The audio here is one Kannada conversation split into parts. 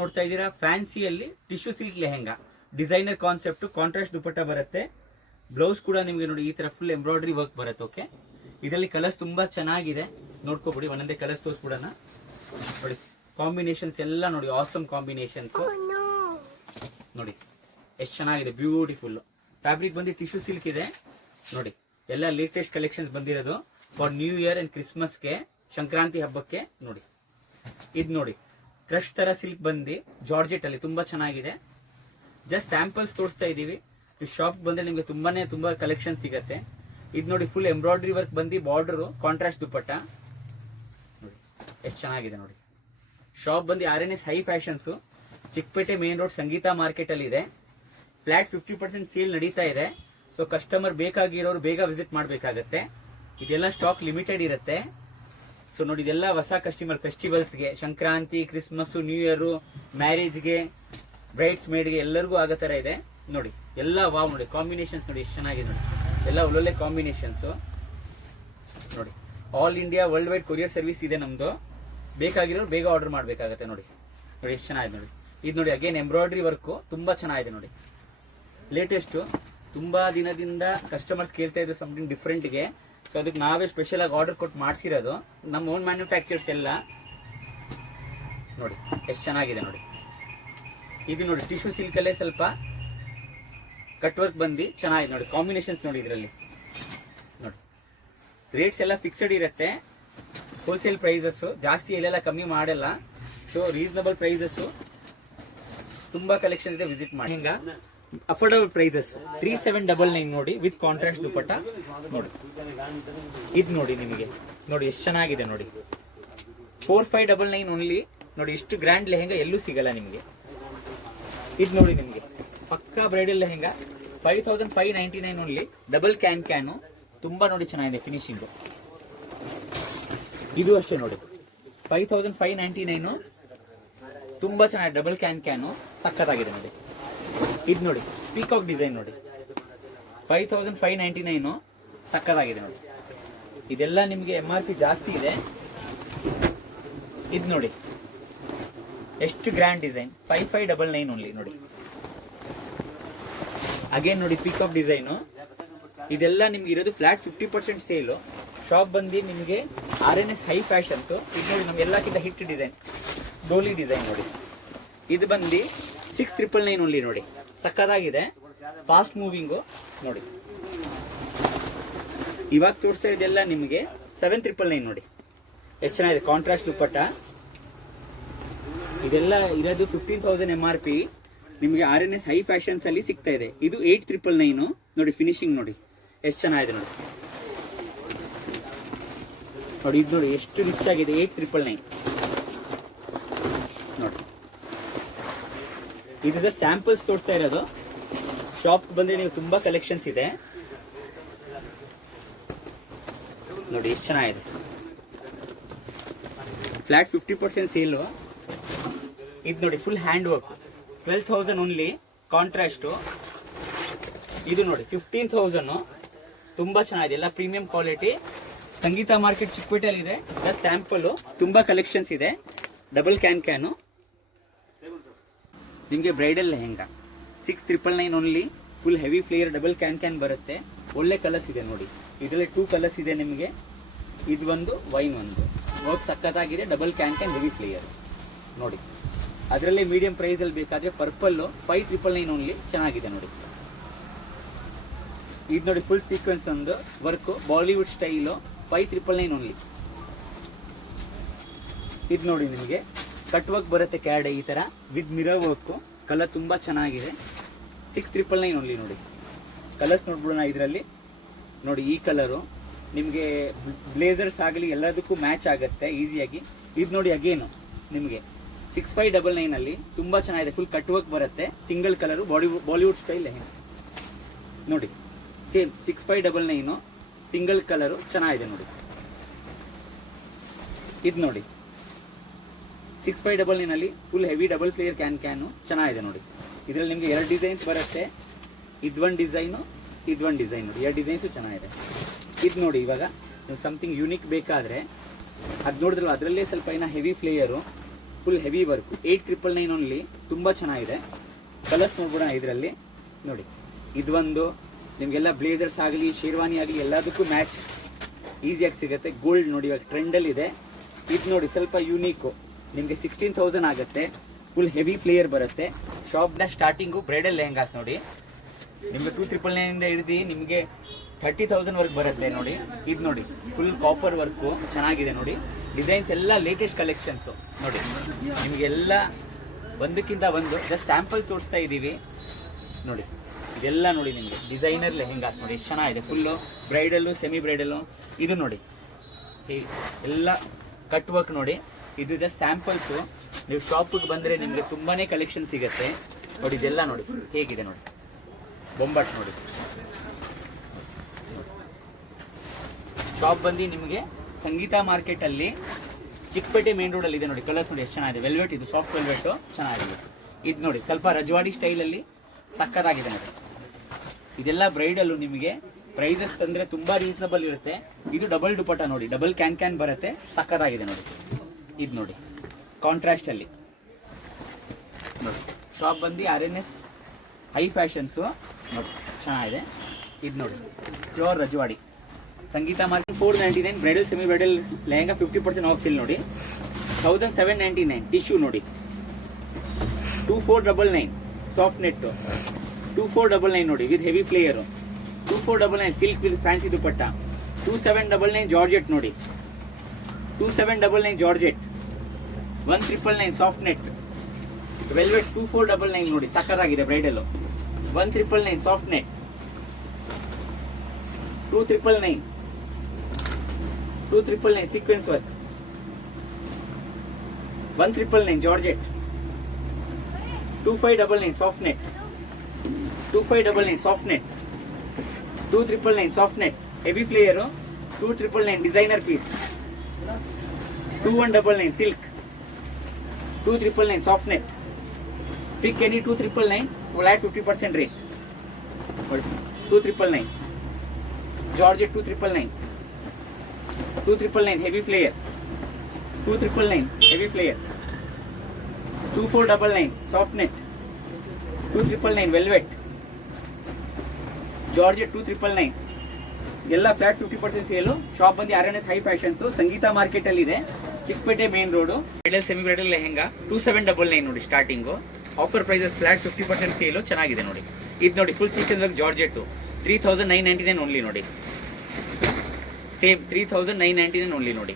ನೋಡ್ತಾ ಇದ್ದೀರಾ ಫ್ಯಾನ್ಸಿಯಲ್ಲಿ tissue silk lehenga, designer concept, contrast dupatta ಬರುತ್ತೆ. ಬ್ಲೌಸ್ ಕೂಡ ನಿಮಗೆ ನೋಡಿ ಈ ತರ ಫುಲ್ ಎಂಬ್ರಾಯ್ಡ್ರಿ ವರ್ಕ್ ಬರುತ್ತೆ. ಓಕೆ, ಇದರಲ್ಲಿ ಕಲರ್ಸ್ ತುಂಬಾ ಚೆನ್ನಾಗಿದೆ, ನೋಡ್ಕೊಬಿಡಿ. ಒಂದೊಂದೇ ಕಲರ್ಸ್ ತೋರಿಸ್ಬಿಡೋಣ. ನೋಡಿ ಕಾಂಬಿನೇಷನ್ಸ್ ಎಲ್ಲ ನೋಡಿ, ಆಸಮ್ ಕಾಂಬಿನೇಷನ್ಸ್ ನೋಡಿ ಎಷ್ಟು ಚೆನ್ನಾಗಿದೆ, ಬ್ಯೂಟಿಫುಲ್. ಫ್ಯಾಬ್ರಿಕ್ ಬಂದು ಟಿಶ್ಯೂ ಸಿಲ್ಕ್ ಇದೆ ನೋಡಿ. ಎಲ್ಲ ಲೇಟೆಸ್ಟ್ ಕಲೆಕ್ಷನ್ಸ್ ಬಂದಿರೋದು ಫಾರ್ ನ್ಯೂ ಇಯರ್ ಅಂಡ್ ಕ್ರಿಸ್ಮಸ್ಗೆ, ಸಂಕ್ರಾಂತಿ ಹಬ್ಬಕ್ಕೆ. ನೋಡಿ ಇದು ನೋಡಿ ಕ್ರಶ್ ತರ ಸಿಲ್ಕ್ ಬಂದು ಜಾರ್ಜೆಟ್ ಅಲ್ಲಿ ತುಂಬಾ ಚೆನ್ನಾಗಿದೆ. ಜಸ್ಟ್ ಸ್ಯಾಂಪಲ್ಸ್ ತೋರಿಸ್ತಾ ಇದೀವಿ. ಈ ಶಾಪ್ ಬಂದ್ರೆ ನಿಮಗೆ ತುಂಬಾ ಕಲೆಕ್ಷನ್ ಸಿಗತ್ತೆ. ಇದು ನೋಡಿ ಫುಲ್ ಎಂಬ್ರಾಯ್ಡ್ರಿ ವರ್ಕ್ ಬಂದು ಬಾರ್ಡರ್, ಕಾಂಟ್ರಾಸ್ಟ್ ದುಪಟ್ಟ ನೋಡಿ ಎಷ್ಟು ಚೆನ್ನಾಗಿದೆ. ನೋಡಿ ಶಾಪ್ ಬಂದು RNS high fashions, Chickpete main road Sangeetha market ಅಲ್ಲಿ ಇದೆ. ಫ್ಲಾಟ್ 50% ಸೇಲ್ ನಡೀತಾ ಇದೆ. ಸೊ ಕಸ್ಟಮರ್ ಬೇಕಾಗಿರೋರು ಬೇಗ ವಿಸಿಟ್ ಮಾಡಬೇಕಾಗತ್ತೆ. ಇದೆಲ್ಲ ಸ್ಟಾಕ್ ಲಿಮಿಟೆಡ್ ಇರುತ್ತೆ. ಸೊ ನೋಡಿ ಇದೆಲ್ಲ ಹೊಸ ಕಸ್ಟಮರ್ ಫೆಸ್ಟಿವಲ್ಸ್ಗೆ, ಸಂಕ್ರಾಂತಿ, ಕ್ರಿಸ್ಮಸ್, ನ್ಯೂ ಇಯರ್, ಮ್ಯಾರೇಜ್ಗೆ, ಬ್ರೈಡ್ಸ್ ಮೇಡ್ಗೆ ಎಲ್ಲರಿಗೂ ಆಗೋ ಥರ ಇದೆ. ನೋಡಿ ಎಲ್ಲ ವಾವ್. ನೋಡಿ ಕಾಂಬಿನೇಷನ್ಸ್ ನೋಡಿ ಎಷ್ಟು ಚೆನ್ನಾಗಿದೆ. ನೋಡಿ ಎಲ್ಲ ಒಳ್ಳೊಳ್ಳೆ ಕಾಂಬಿನೇಷನ್ಸ್ ನೋಡಿ. All India world wide courier service ಇದೆ ನಮ್ದು. ಬೇಕಾಗಿರೋರು ಬೇಗ ಆರ್ಡರ್ ಮಾಡಬೇಕಾಗತ್ತೆ. ನೋಡಿ ನೋಡಿ ಎಷ್ಟು ಚೆನ್ನಾಗಿದೆ. ನೋಡಿ ಇದು ನೋಡಿ ಅಗೇನ್ ಎಂಬ್ರಾಯ್ಡ್ರಿ ವರ್ಕು ತುಂಬಾ ಚೆನ್ನಾಗಿದೆ. ನೋಡಿ ಲೇಟೆಸ್ಟ್, ತುಂಬಾ ದಿನದಿಂದ ಕಸ್ಟಮರ್ಸ್ ಕೇಳ್ತಾ ಇದ್ರು ಸಮಥಿಂಗ್ ಡಿಫ್ರೆಂಟ್ಗೆ. ಸೊ ಅದಕ್ಕೆ ನಾವೇ ಸ್ಪೆಷಲ್ ಆಗಿ ಆರ್ಡರ್ ಕೊಟ್ಟು ಮಾಡಿಸಿರೋದು, ನಮ್ಮ ಓನ್ ಮ್ಯಾನುಫ್ಯಾಕ್ಚರ್ಸ್ ಎಲ್ಲ. ನೋಡಿ ಎಷ್ಟು ಚೆನ್ನಾಗಿದೆ. ನೋಡಿ ಇದು ನೋಡಿ ಟಿಶ್ಯೂ ಸಿಲ್ಕ್ ಅಲ್ಲೇ ಸ್ವಲ್ಪ ಕಟ್ ವರ್ಕ್ ಬಂದು ಚೆನ್ನಾಗಿದೆ. ನೋಡಿ ಕಾಂಬಿನೇಷನ್ಸ್ ನೋಡಿ ಇದರಲ್ಲಿ. ನೋಡಿ ರೇಟ್ಸ್ ಎಲ್ಲ ಫಿಕ್ಸ್ಡ್ ಇರುತ್ತೆ. ಹೋಲ್ಸೇಲ್ ಪ್ರೈಸಸ್ ಜಾಸ್ತಿ ಎಲ್ಲೆಲ್ಲ ಕಮ್ಮಿ ಮಾಡಲ್ಲ. ಸೊ ರೀಸನಬಲ್ ಪ್ರೈಸಸ್, ತುಂಬಾ ಕಲೆಕ್ಷನ್ ಇದೆ, ವಿಸಿಟ್ ಮಾಡಿ. ಹಿಂಗ ಅಫೋರ್ಡಬಲ್ ಪ್ರೈಸಸ್ 3799 ನೋಡಿ ವಿತ್ ಕಾಂಟ್ರಾಸ್ಟ್ ದುಪಟ್ಟ. ನೋಡಿ ಇದು ನೋಡಿ ನಿಮಗೆ ನೋಡಿ ಎಷ್ಟು ಚೆನ್ನಾಗಿದೆ. ನೋಡಿ 4599 ಓನ್ಲಿ. ನೋಡಿ ಎಷ್ಟು ಗ್ರ್ಯಾಂಡ್ ಲೆಹೆಂಗಾ ಎಲ್ಲೂ ಸಿಗಲ್ಲ ನಿಮಗೆ. ಇದು ನೋಡಿ ನಿಮಗೆ ಪಕ್ಕಾ bridal lehenga 5599 only. Double can ತುಂಬಾ ನೋಡಿ ಚೆನ್ನಾಗಿದೆ ಫಿನಿಶಿಂಗ್. ಇದು ಅಷ್ಟೇ ನೋಡಿ 5599 ತುಂಬಾ ಚೆನ್ನಾಗಿದೆ. ಡಬಲ್ ಕ್ಯಾನು ಸಖತ್ತಾಗಿದೆ. ನೋಡಿ ಇದು ನೋಡಿ ಪೀಕಾಕ್ ಡಿಸೈನ್ ನೋಡಿ 5599 ಸಖತ್ತಾಗಿದೆ. ನೋಡಿ ಇದೆಲ್ಲ ನಿಮಗೆ MRP ಜಾಸ್ತಿ ಇದೆ. ಇದು ನೋಡಿ ಎಷ್ಟು ಗ್ರ್ಯಾಂಡ್ ಡಿಸೈನ್ 5599 ಓನ್ಲಿ. ನೋಡಿ ಅಗೇನ್ ನೋಡಿ ಪೀಕಾಕ್ ಡಿಸೈನು. ಇದೆಲ್ಲ ನಿಮ್ಗೆ ಇರೋದು ಫ್ಲಾಟ್ 50% ಸೇಲು. ಶಾಪ್ ಬಂದು ನಿಮಗೆ RNS ಹೈ ಫ್ಯಾಷನ್ಸ್. ಇದು ನೋಡಿ ನಮ್ಗೆಲ್ಲಕ್ಕಿಂತ ಹಿಟ್ ಡಿಸೈನ್ ಡೋಲಿ ಡಿಸೈನ್. ನೋಡಿ ಇದು ಬಂದು 6999 ಓನ್ಲಿ. ನೋಡಿ ಸಕ್ಕದಾಗಿದೆ, ಫಾಸ್ಟ್ ಮೂವಿಂಗು. ನೋಡಿ ಇವಾಗ ತೋರಿಸ್ತಾ ಇದೆಲ್ಲ ನಿಮಗೆ 7999 ನೋಡಿ ಎಷ್ಟು ಚೆನ್ನಾಗಿದೆ. ಕಾಂಟ್ರಾಸ್ಟ್ ದುಪಟ್ಟ. ಇದೆಲ್ಲ ಇರೋದು 15,000 MRP. ನಿಮಗೆ RNS ಹೈ ಫ್ಯಾಷನ್ಸ್ ಅಲ್ಲಿ ಸಿಗ್ತಾ ಇದೆ. ಇದು 8999 ನೋಡಿ. ಫಿನಿಶಿಂಗ್ ನೋಡಿ ಎಷ್ಟು ಚೆನ್ನಾಗಿದೆ. ನೋಡಿ ನೋಡಿ ಇದು ನೋಡಿ ಎಷ್ಟು ರಿಚ್ ಆಗಿದೆ. 8999 ನೋಡಿ. ಇದು ಜಸ್ಟ್ ಸ್ಯಾಂಪಲ್ಸ್ ತೋರಿಸ್ತಾ ಇರೋದು. ಶಾಪ್ ಬಂದ್ರೆ ನೀವು ತುಂಬಾ ಕಲೆಕ್ಷನ್ಸ್ ಇದೆ. ನೋಡಿ ಎಷ್ಟು ಚೆನ್ನಾಗಿದೆ. Flat 50% sale. ಇದು ನೋಡಿ full hand work 12,000 only. Contrast ಇದು ನೋಡಿ 15,000. ತುಂಬಾ ಚೆನ್ನಾಗಿದೆ, ಎಲ್ಲ ಪ್ರೀಮಿಯಂ ಕ್ವಾಲಿಟಿ. ಸಂಗೀತ ಮಾರ್ಕೆಟ್ ಚಿಕ್ಕಪೇಟೆಯಲ್ಲಿ ಇದೆ. ಜಸ್ಟ್ ಸ್ಯಾಂಪಲ್, ತುಂಬಾ ಕಲೆಕ್ಷನ್ಸ್ ಇದೆ. ಡಬಲ್ ಕ್ಯಾನು ನಿಮಗೆ bridal lehenga 6999 only. Full heavy flare double can ಬರುತ್ತೆ. ಒಳ್ಳೆ ಕಲರ್ಸ್ ಇದೆ ನೋಡಿ. ಇದರಲ್ಲಿ 2 ಕಲರ್ಸ್ ಇದೆ ನಿಮಗೆ. ಇದು ಒಂದು, ವೈನ್ ಒಂದು. ವರ್ಕ್ ಸಖತ್ತಾಗಿದೆ. ಡಬಲ್ ಕ್ಯಾನ್ ಹೆವಿ ಫ್ಲೇಯರ್ ನೋಡಿ. ಅದರಲ್ಲೇ ಮೀಡಿಯಂ ಪ್ರೈಸ್ ಅಲ್ಲಿ ಬೇಕಾದ್ರೆ ಪರ್ಪಲ್ 5999 ಓನ್ಲಿ. ಚೆನ್ನಾಗಿದೆ ನೋಡಿ. ಇದು ನೋಡಿ ಫುಲ್ ಸೀಕ್ವೆನ್ಸ್ ಒಂದು ವರ್ಕ್, ಬಾಲಿವುಡ್ ಸ್ಟೈಲು 5999 ಓನ್ಲಿ. ಇದು ನೋಡಿ ನಿಮಗೆ ಕಟ್ ವರ್ಕ್ ಬರುತ್ತೆ ಕ್ಯಾಡೆ ಈ ತರ ವಿತ್ ಮಿರರ್ ವರ್ಕ್. ಕಲರ್ ತುಂಬಾ ಚೆನ್ನಾಗಿದೆ. 6999 ಓನ್ಲಿ. ನೋಡಿ ಕಲರ್ಸ್ ನೋಡ್ಬಿಡೋಣ ಇದರಲ್ಲಿ. ನೋಡಿ ಈ ಕಲರು ನಿಮಗೆ ಬ್ಲೇಸರ್ಸ್ ಆಗಲಿ ಎಲ್ಲದಕ್ಕೂ ಮ್ಯಾಚ್ ಆಗುತ್ತೆ ಈಸಿಯಾಗಿ. ಇದು ನೋಡಿ ಅಗೇನು ನಿಮಗೆ 6599 ಅಲ್ಲಿ ತುಂಬಾ ಚೆನ್ನಾಗಿದೆ. ಫುಲ್ ಕಟ್ ವರ್ಕ್ ಬರುತ್ತೆ. Single colour Bollywood style lehenga ನೋಡಿ. ಸೇಮ್ 6599 ಸಿಂಗಲ್ ಕಲರು ಚೆನ್ನಾಗಿದೆ ನೋಡಿ. ಇದು ನೋಡಿ 6599 ಅಲ್ಲಿ full heavy double flare can ಚೆನ್ನಾಗಿದೆ ನೋಡಿ. ಇದರಲ್ಲಿ ನಿಮಗೆ 2 ಡಿಸೈನ್ಸ್ ಬರುತ್ತೆ. ಇದೊಂದು ಡಿಸೈನು, ಇದೊಂದು ಡಿಸೈನ್ ನೋಡಿ. 2 ಡಿಸೈನ್ಸು ಚೆನ್ನಾಗಿದೆ. ಇದು ನೋಡಿ ಇವಾಗ ನೀವು ಸಮಥಿಂಗ್ ಯೂನಿಕ್ ಬೇಕಾದರೆ ಅದು ನೋಡಿದ್ರಲ್ಲ, ಅದರಲ್ಲೇ ಸ್ವಲ್ಪ heavy flare full heavy work 8,999 only. ತುಂಬ ಚೆನ್ನಾಗಿದೆ. ಕಲರ್ಸ್ ನೋಡ್ಬೋಣ ಇದರಲ್ಲಿ ನೋಡಿ. ಇದೊಂದು ನಿಮಗೆಲ್ಲ ಬ್ಲೇಸರ್ಸ್ ಆಗಲಿ ಶೇರ್ವಾನಿ ಆಗಲಿ ಎಲ್ಲದಕ್ಕೂ ಮ್ಯಾಚ್ ಈಸಿಯಾಗಿ ಸಿಗುತ್ತೆ. ಗೋಲ್ಡ್ ನೋಡಿ ಇವಾಗ ಟ್ರೆಂಡಲ್ಲಿದೆ. ಇದು ನೋಡಿ ಸ್ವಲ್ಪ ಯೂನಿಕು, ನಿಮಗೆ 16,000 ಆಗುತ್ತೆ. ಫುಲ್ ಹೆವಿ ಫ್ಲೇಯರ್ ಬರುತ್ತೆ. ಶಾಪ್ನ ಸ್ಟಾರ್ಟಿಂಗು ಬ್ರೈಡಲ್ ಲೆಹಂಗಾಸ್ ನೋಡಿ ನಿಮಗೆ 2,999 ಹಿಡಿದು ನಿಮಗೆ 30,000 ವರ್ಕ್ ಬರುತ್ತೆ ನೋಡಿ. ಇದು ನೋಡಿ ಫುಲ್ ಕಾಪರ್ ವರ್ಕು ಚೆನ್ನಾಗಿದೆ ನೋಡಿ. ಡಿಸೈನ್ಸ್ ಎಲ್ಲ ಲೇಟೆಸ್ಟ್ ಕಲೆಕ್ಷನ್ಸು ನೋಡಿ. ನಿಮಗೆಲ್ಲ ಒಂದಕ್ಕಿಂತ ಒಂದು ಜಸ್ಟ್ ಸ್ಯಾಂಪಲ್ ತೋರಿಸ್ತಾ ಇದ್ದೀವಿ ನೋಡಿ. ಇದೆಲ್ಲ ನೋಡಿ ನಿಮಗೆ ಡಿಸೈನರ್ ಲೆಹೆಂಗಾಸ್ ನೋಡಿ ಎಷ್ಟು ಚೆನ್ನಾಗಿದೆ. Full bridal semi bridal. ಇದು ನೋಡಿ ಎಲ್ಲ ಕಟ್ ವರ್ಕ್ ನೋಡಿ. ಇದು ಜಸ್ಟ್ ಸ್ಯಾಂಪಲ್ಸು. ನೀವು ಶಾಪಿಗೆ ಬಂದರೆ ನಿಮಗೆ ತುಂಬಾ ಕಲೆಕ್ಷನ್ ಸಿಗುತ್ತೆ ನೋಡಿ. ಇದೆಲ್ಲ ನೋಡಿ ಹೇಗಿದೆ ನೋಡಿ, ಬೊಂಬಾಟ್ ನೋಡಿ. ಶಾಪ್ ಬಂದು ನಿಮಗೆ ಸಂಗೀತ ಮಾರ್ಕೆಟಲ್ಲಿ ಚಿಕ್ಕಪೇಟೆ ಮೇನ್ ರೋಡಲ್ಲಿ ಇದೆ ನೋಡಿ. ಕಲರ್ಸ್ ನೋಡಿ ಎಷ್ಟು ಚೆನ್ನಾಗಿದೆ. ವೆಲ್ವೆಟ್, ಇದು ಸಾಫ್ಟ್ ವೆಲ್ವೆಟು ಚೆನ್ನಾಗಿದೆ. ಇದು ನೋಡಿ ಸ್ವಲ್ಪ ರಜವಾಡಿ ಸ್ಟೈಲಲ್ಲಿ ಸಕ್ಕತ್ತಾಗಿದೆ ನೋಡಿ. ಇದೆಲ್ಲ ಬ್ರೈಡಲ್ಲು. ನಿಮಗೆ ಪ್ರೈಸಸ್ ತಂದರೆ ತುಂಬ ರೀಸನಬಲ್ ಇರುತ್ತೆ. ಇದು ಡಬಲ್ ದುಪಟ್ಟ ನೋಡಿ, ಡಬಲ್ ಕ್ಯಾನ್ ಬರುತ್ತೆ. ಸಕ್ಕತ್ತಾಗಿದೆ ನೋಡಿ. ಇದು ನೋಡಿ ಕಾಂಟ್ರಾಸ್ಟಲ್ಲಿ ನೋಡಿ. ಶಾಪ್ ಬಂದು RNS ಹೈ ಫ್ಯಾಷನ್ಸು ನೋಡಿ ಚೆನ್ನಾಗಿದೆ. ಇದು ನೋಡಿ pure Rajwadi Sangeetha market 499 bridal semi bridal lehenga 50% off sale ನೋಡಿ. 1,799 ಟಿಶ್ಯೂ ನೋಡಿ. 2,499 ಸಾಫ್ಟ್ ನೆಟ್ 2,499 ನೋಡಿ with heavy flare. 2,499 silk with fancy dupatta. 2,799 georgette ನೋಡಿ. 2,799 ಜಾರ್ಜೆಟ್. 1,999 soft net velvet. 2,499 ನೋಡಿ ಸಕ್ಕತ್ತಾಗಿದೆ bridal. 1,999 soft net. 2,999 2,999 sequence work. 1,999 georgette. 2,599 soft net. 2,599 soft net. 2,999 soft net heavy flare. 2,999 designer piece. 2,199 silk. 2,999 soft net. Pick any 2,999 flat 50% rate. 2,999 georgette. 2,999 2,999 heavy flare. 2,999 heavy flare. 2,499 soft net. 2,999 velvet. Georgette. 2,999 ಎಲ್ಲ ಫ್ಲಾಟ್ 50% ಸೇಲು. ಶಾಪ್ ಬಂದು RNS high fashions Sangeetha market ಅಲ್ಲಿ ಇದೆ, Chickpete main road. Bridal semi bridal lehenga 2,799 ನೋಡಿ starting. Offer prices flat 50% sale. ಚೆನ್ನಾಗಿದೆ ನೋಡಿ. ಇದು ನೋಡಿ full sequence work georgette. 3,999 only ನೋಡಿ. ಸೇಮ್ 3,999 ಓನ್ಲಿ ನೋಡಿ.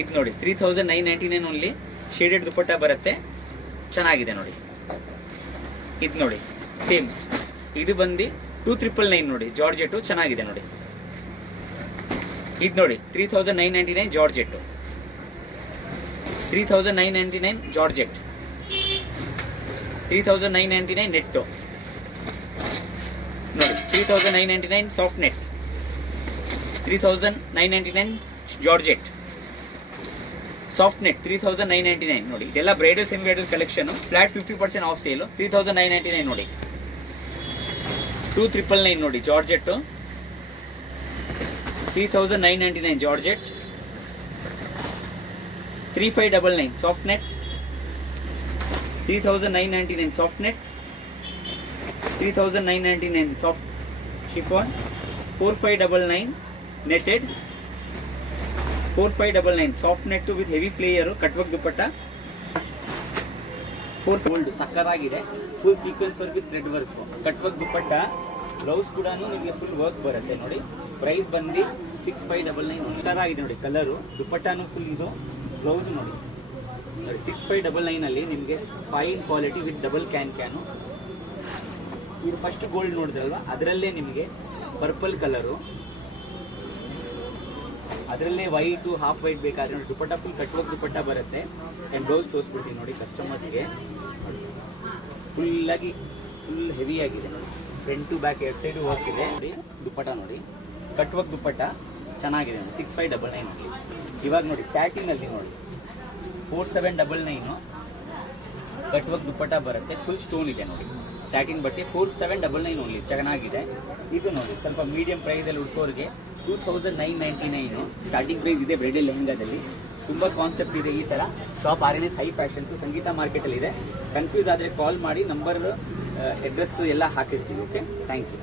ಇದು ನೋಡಿ 3,999 ಓನ್ಲಿ. ಶೇಡೆಡ್ ದುಪಟ್ಟ ಬರುತ್ತೆ ಚೆನ್ನಾಗಿದೆ ನೋಡಿ. ಇದು ನೋಡಿ ಸೇಮ್. ಇದು ಬಂದು 2,999 ನೋಡಿ ಜಾರ್ಜೆಟ್ಟು ಚೆನ್ನಾಗಿದೆ ನೋಡಿ. ಇದು ನೋಡಿ 3,999 ಜಾರ್ಜೆಟ್ಟು. 3,999 ಜಾರ್ಜೆಟ್. 3,999 ನೆಟ್ಟು ನೋಡಿ. 3,999 soft net. 3,999 georgette soft net. 3,999 ನೋಡಿ. ಇದೆಲ್ಲ bridal semi bridal collection. Flat 50% off sale. 3,999 ನೋಡಿ. 2,999 ನೋಡಿ georgette. 3,999 georgette. 3,599 soft net. 3,999 soft net. 3,999 soft chiffon. 4,599 netted. 4,599 soft net with heavy flare cut work dupatta. 4 gold ಸಕ್ಕತ್ತಾಗಿದೆ. Full sequence work with thread work cut work dupatta. Blouse ಕೂಡ ನಿಮಗೆ ಫುಲ್ ವರ್ಕ್ ಬರುತ್ತೆ ನೋಡಿ. ಪ್ರೈಸ್ ಬಂದು 6,599 ಸಕ್ಕತ್ತಾಗಿದೆ ನೋಡಿ. ಕಲರು ದುಪಟ್ಟಾನು ಫುಲ್. ಇದು ಬ್ಲೌಸ್ ನೋಡಿ 6,599 ಅಲ್ಲಿ ನಿಮಗೆ fine quality with double can. ಇದು ಫಸ್ಟ್ ಗೋಲ್ಡ್ ನೋಡಿದ್ರಲ್ವಾ, ಅದರಲ್ಲೇ ನಿಮಗೆ ಪರ್ಪಲ್ ಕಲರು, ಅದರಲ್ಲೇ ವೈಟು ಹಾಫ್ ವೈಟ್ ಬೇಕಾದ್ರೆ ನೋಡಿ. ದುಪಟ್ಟ ಫುಲ್ ಕಟ್ವರ್ಕ್ ದುಪಟ್ಟ ಬರುತ್ತೆ. ಆ್ಯಂಡ್ ಬ್ಲೌಸ್ ತೋರಿಸ್ಬಿಡ್ತೀನಿ ನೋಡಿ ಕಸ್ಟಮರ್ಸ್ಗೆ. ಫುಲ್ಲಾಗಿ ಫುಲ್ ಹೆವಿ ಆಗಿದೆ ನೋಡಿ. Front to back 2 side work ಇದೆ ನೋಡಿ. ದುಪಟ್ಟ ನೋಡಿ ಕಟ್ವರ್ಕ್ ದುಪಟ್ಟ ಚೆನ್ನಾಗಿದೆ ನೋಡಿ. 6,599 ಅಲ್ಲಿ. ಇವಾಗ ನೋಡಿ ಸ್ಯಾಟಿನಲ್ಲಿ ನೋಡಿ 4,799 ಕಟ್ವರ್ಕ್ ದುಪಟ್ಟ ಬರುತ್ತೆ. ಫುಲ್ ಸ್ಟೋನ್ ಇದೆ ನೋಡಿ. ಸ್ಯಾಟಿನ್ ಬಟ್ಟೆ 4,799 ಓನ್ಲಿ ಚೆನ್ನಾಗಿದೆ. ಇದು ನೋಡಿ ಸ್ವಲ್ಪ ಮೀಡಿಯಂ ಪ್ರೈಸಲ್ಲಿ ಹುಡ್ಕೋರಿಗೆ 2,999 ಸ್ಟಾರ್ಟಿಂಗ್ ಪ್ರೈಸ್ ಇದೆ ಬ್ರೈಡಲ್ ಲೆಹೆಂಗಾದಲ್ಲಿ. ತುಂಬ ಕಾನ್ಸೆಪ್ಟ್ ಇದೆ ಈ ಥರ. ಶಾಪ್ RNS ಹೈ ಫ್ಯಾಷನ್ಸ್ ಸಂಗೀತ ಮಾರ್ಕೆಟಲ್ಲಿ ಇದೆ. ಕನ್ಫ್ಯೂಸ್ ಆದರೆ ಕಾಲ್ ಮಾಡಿ, ನಂಬರ್ ಅಡ್ರೆಸ್ ಎಲ್ಲ ಹಾಕಿರ್ತೀವಿ. Okay, thank you.